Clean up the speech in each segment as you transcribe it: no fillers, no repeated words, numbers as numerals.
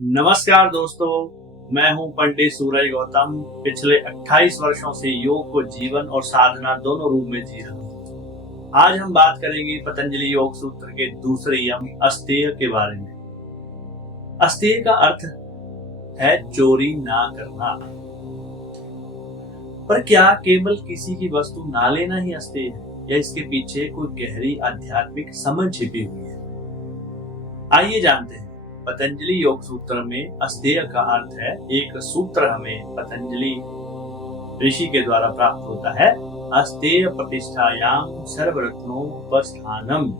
नमस्कार दोस्तों, मैं हूं पंडित सूरज गौतम। पिछले 28 वर्षों से योग को जीवन और साधना दोनों रूप में जी रहा हूं। आज हम बात करेंगे पतंजलि योग सूत्र के दूसरे यम अस्तेय के बारे में। अस्तेय का अर्थ है चोरी ना करना। पर क्या केवल किसी की वस्तु ना लेना ही अस्तेय है, या इसके पीछे कोई गहरी आध्यात्मिक समझ छिपी हुई है? आइए जानते हैं। पतंजलि योग सूत्र में अस्तेय का अर्थ है, एक सूत्र हमें पतंजलि ऋषि के द्वारा प्राप्त होता है। अस्तेय प्रतिष्ठायाम सर्वरत्नोपस्थानम,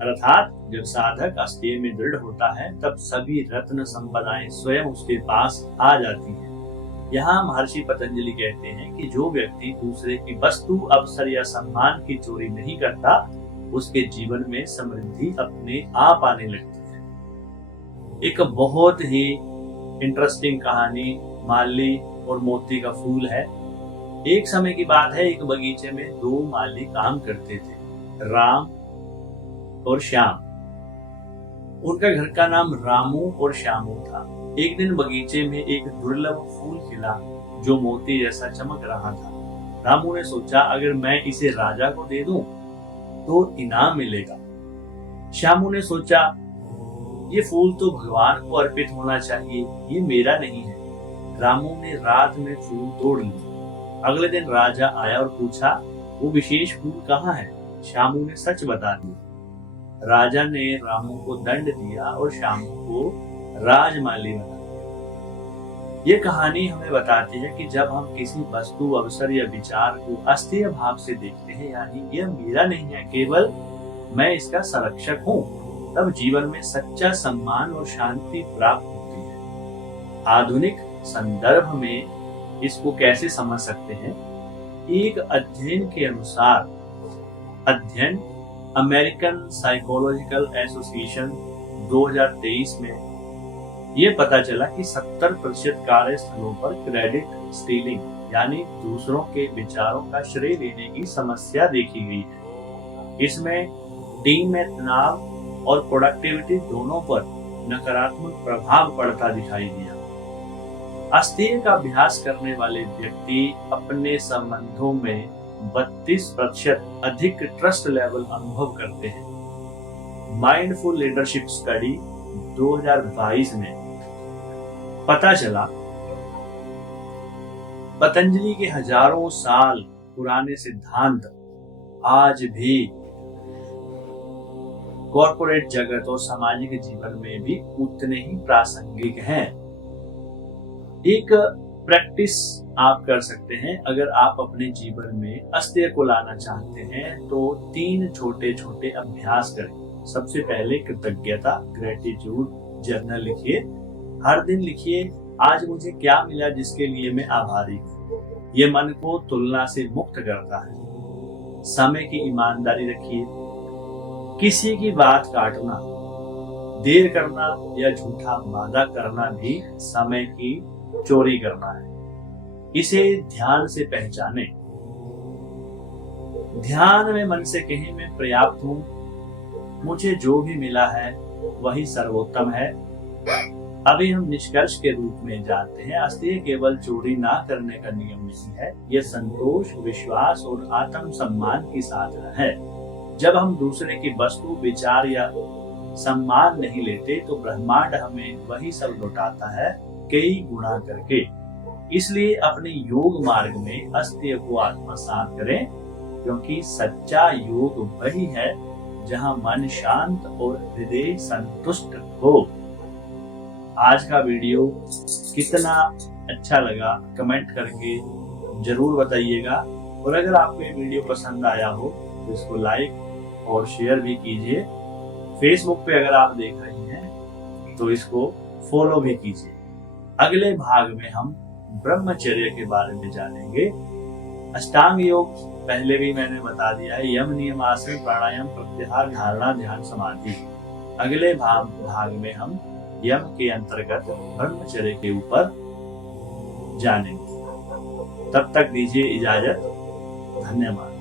अर्थात जब साधक अस्तेय में दृढ़ होता है तब सभी रत्न संपदाएं स्वयं उसके पास आ जाती हैं। यहाँ महर्षि पतंजलि कहते हैं कि जो व्यक्ति दूसरे की वस्तु, अवसर या सम्मान की चोरी नहीं करता, उसके जीवन में समृद्धि अपने आप आने लगती है। एक बहुत ही इंटरेस्टिंग कहानी माली और मोती का फूल है। एक समय की बात है, एक बगीचे में दो माली काम करते थे, राम और श्याम। उनका घर का नाम रामू और श्यामू था। एक दिन बगीचे में एक दुर्लभ फूल खिला जो मोती जैसा चमक रहा था। रामू ने सोचा, अगर मैं इसे राजा को दे दूं तो इनाम मिलेगा। श्यामू ने सोचा, ये फूल तो भगवान को अर्पित होना चाहिए, ये मेरा नहीं है। रामू ने रात में फूल तोड़ लिया। अगले दिन राजा आया और पूछा, वो विशेष फूल कहाँ है? श्यामू ने सच बता दिया। राजा ने रामू को दंड दिया और श्यामू को राजमाली बना दिया। ये कहानी हमें बताती है कि जब हम किसी वस्तु, अवसर या विचार को अस्तेय भाव से देखते हैं, यानी ये मेरा नहीं है, केवल मैं इसका संरक्षक हूँ, तब जीवन में सच्चा सम्मान और शांति प्राप्त होती है। आधुनिक संदर्भ में इसको कैसे समझ सकते हैं? एक अध्ययन के अनुसार, अध्ययन अमेरिकन साइकोलॉजिकल एसोसिएशन 2023 में ये पता चला कि 70% कार्यस्थलों पर क्रेडिट स्टीलिंग, यानी दूसरों के विचारों का श्रेय लेने की समस्या देखी गई है। इसमें टीम में तनाव और प्रोडक्टिविटी दोनों पर नकारात्मक प्रभाव पड़ता दिखाई दिया। अस्तेय का अभ्यास करने वाले व्यक्ति अपने संबंधों में 32% अधिक ट्रस्ट लेवल अनुभव करते हैं। माइंडफुल लीडरशिप स्टडी 2022 में पता चला, पतंजलि के हजारों साल पुराने सिद्धांत आज भी कॉर्पोरेट जगत और सामाजिक जीवन में भी उतने ही प्रासंगिक हैं। एक प्रैक्टिस आप कर सकते हैं। अगर आप अपने जीवन में अस्तेय को लाना चाहते हैं तो 3 छोटे छोटे अभ्यास करें। सबसे पहले कृतज्ञता, ग्रेटिट्यूड जर्नल लिखिए। हर दिन लिखिए, आज मुझे क्या मिला जिसके लिए मैं आभारी हूँ। ये मन को तुलना से मुक्त करता है। समय की ईमानदारी रखिए। किसी की बात काटना, देर करना या झूठा वादा करना भी समय की चोरी करना है। इसे ध्यान से पहचाने। ध्यान में मन से कहें, मैं पर्याप्त हूं, मुझे जो भी मिला है वही सर्वोत्तम है। अभी हम निष्कर्ष के रूप में जानते हैं, अस्तेय केवल चोरी ना करने का नियम नहीं है, यह संतोष, विश्वास और आत्म सम्मान की साधना है। जब हम दूसरे की वस्तु, विचार या सम्मान नहीं लेते तो ब्रह्मांड हमें वही सब लौटाता है, कई गुणा करके। इसलिए अपने योग मार्ग में अस्तेय को आत्मसात करें, क्योंकि सच्चा योग वही है जहां मन शांत और हृदय संतुष्ट हो। आज का वीडियो कितना अच्छा लगा कमेंट करके जरूर बताइएगा, और अगर आपको ये वीडियो पसंद आया हो तो इसको लाइक और शेयर भी कीजिए। फेसबुक पे अगर आप देख रही हैं तो इसको फॉलो भी कीजिए। अगले भाग में हम ब्रह्मचर्य के बारे में जानेंगे। अष्टांग योग पहले भी मैंने बता दिया है, यम, नियम, आसन, प्राणायाम, प्रत्याहार, धारणा, ध्यान, समाधि। अगले भाग में हम यम के अंतर्गत ब्रह्मचर्य के ऊपर जानेंगे। तब तक दीजिए इजाजत। धन्यवाद।